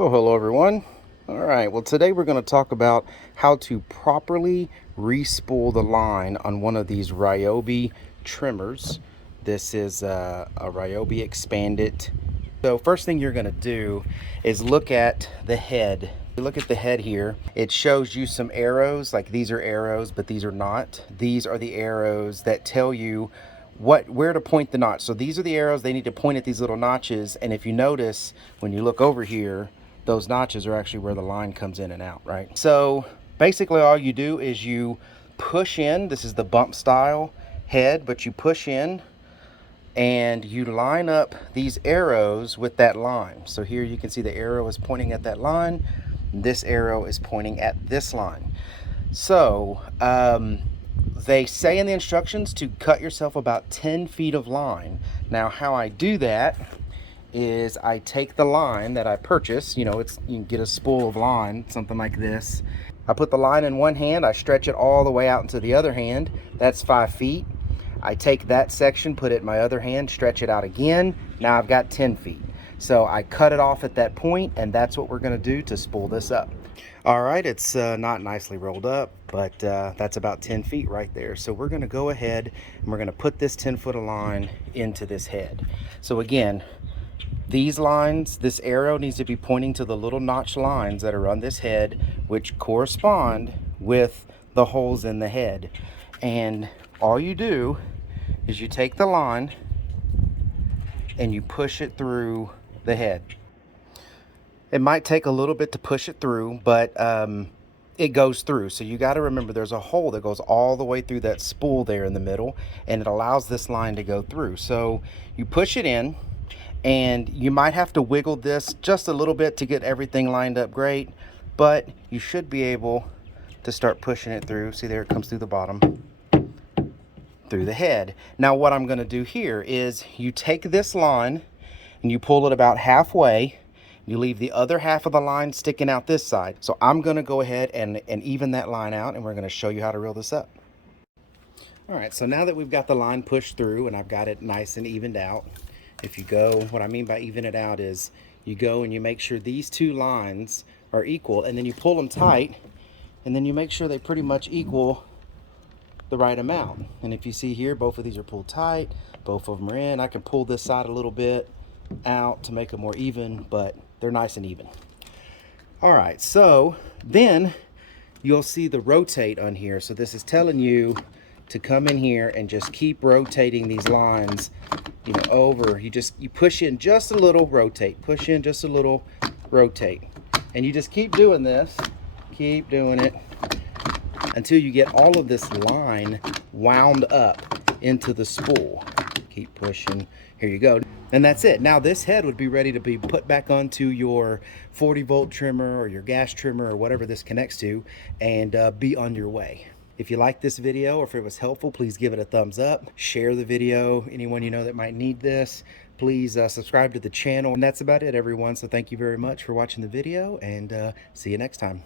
Well, hello everyone. All right, well today we're going to talk about how to properly re-spool the line on one of these Ryobi trimmers. This is a Ryobi expanded. So first thing you're going to do is look at the head. Look at the head here. It shows you some arrows, like these are arrows, but these are not. These are the arrows that tell you where to point the notch. So these are the arrows, they need to point at these little notches, and if you notice when you look over here, those notches are actually where the line comes in and out, right? So basically all you do is you push in. This is the bump style head, but you push in and you line up these arrows with that line. So here you can see the arrow is pointing at that line. This arrow is pointing at this line. So they say in the instructions to cut yourself about 10 feet of line. Now how I do that is I take the line that I purchased, you can get a spool of line, something like this. I put the line in one hand, I stretch it all the way out into the other hand. That's 5 feet. I take that section, put it in my other hand, stretch it out again. Now I've got 10 feet. So I cut it off at that point, and that's what we're going to do to spool this up. All right, it's not nicely rolled up, but that's about 10 feet right there. So we're going to go ahead and we're going to put this 10-foot of line into this head. So again, these lines, this arrow needs to be pointing to the little notch lines that are on this head, which correspond with the holes in the head. And all you do is you take the line and you push it through the head. It might take a little bit to push it through, but it goes through. So you got to remember there's a hole that goes all the way through that spool there in the middle, and it allows this line to go through. So you push it in, and you might have to wiggle this just a little bit to get everything lined up great, but you should be able to start pushing it through. See there, it comes through the bottom, through the head. Now what I'm going to do here is you take this line and you pull it about halfway. You leave the other half of the line sticking out this side. So I'm going to go ahead and even that line out, and we're going to show you how to reel this up. All right, so now that we've got the line pushed through and I've got it nice and evened out, if you go, what I mean by even it out is you go and you make sure these two lines are equal, and then you pull them tight, and then you make sure they pretty much equal the right amount. And if you see here, both of these are pulled tight, both of them are in. I can pull this side a little bit out to make it more even, but they're nice and even. All right, so then you'll see the rotate on here. So this is telling you to come in here and just keep rotating these lines, over. You push in just a little, rotate, push in just a little, rotate. And you just keep doing this, keep doing it until you get all of this line wound up into the spool. Keep pushing, here you go. And that's it. Now this head would be ready to be put back onto your 40-volt trimmer or your gas trimmer or whatever this connects to, and be on your way. If you like this video or if it was helpful, please give it a thumbs up. Share the video. Anyone you know that might need this, please subscribe to the channel. And that's about it, everyone. So thank you very much for watching the video, and see you next time.